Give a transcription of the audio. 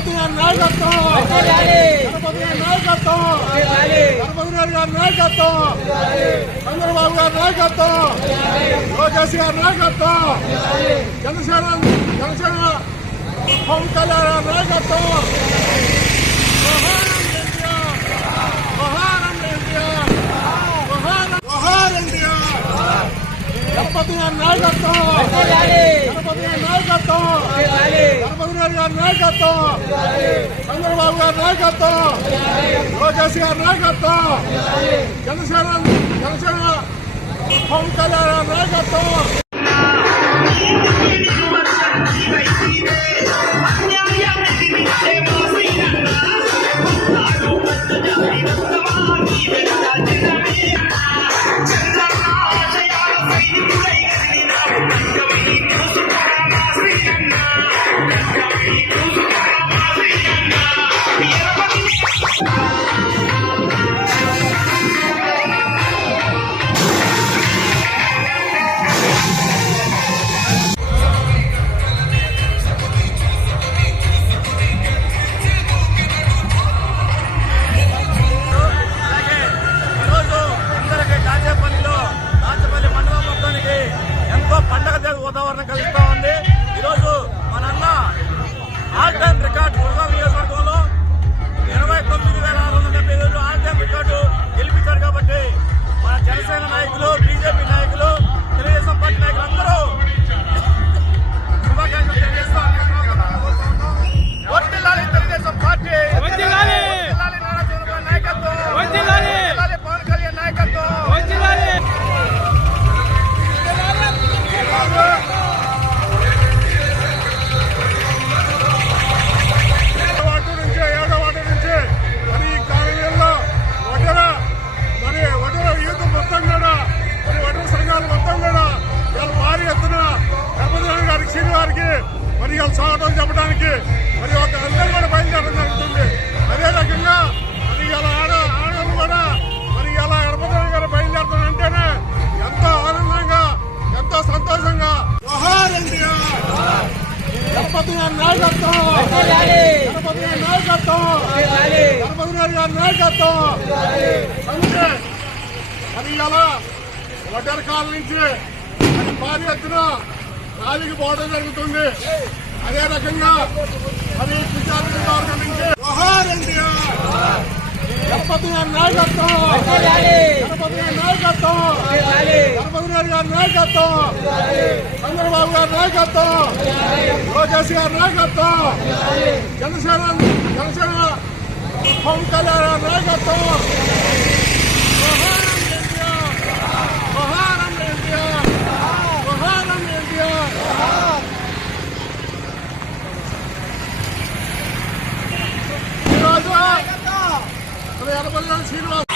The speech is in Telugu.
గణపతి గారి నాయకత్వం! గణపతి గారి నాయకత్వం! గణపతి గారి గారి నాయకత్వం చంద్రబాబు గారి నాయకత్వం! లోకేష్ గారి నాయకత్వం! జనసేన జనసేన పవన్ కళ్యాణ్ గారి నాయకత్వం! గణపతి గారి నాయకత్వం! గణపతి గారి నాయకత్వం! గారి నాయకత్వం. చంద్రబాబు గారి నాయకత్వం. లోకేష్ గారి నాయకత్వం. జనసేన జనసేన పవన్ కళ్యాణ్ గారి నాయకత్వం. అలాగే గారికి శ్రీని వారికి మరి వాళ్ళు స్వాగతం చెప్పడానికి మరి ఒక అందరూ కూడా బయలుదేరడం జరుగుతుంది. అదే రకంగా నాయకత్వం! గణపతి గారి గారి నాయకత్వం అందుకే అది ఇలా వడ్డర కాల నుంచి అది భారీ ఎత్తున ర్యాలీకి పోవడం జరుగుతుంది అదే రకంగా మరి పిచారు నియోజకవర్గం నుంచి గణపతి గారి నాయకత్వం గణపతి గారి నాయకత్వం గణపతి గారి నాయకత్వం చంద్రబాబు గారి నాయకత్వం లోకేష్ గారి నాయకత్వం! జనసేన జనసేన పవన్ కళ్యాణ్ నాయకత్వం! శ్రీనివాస్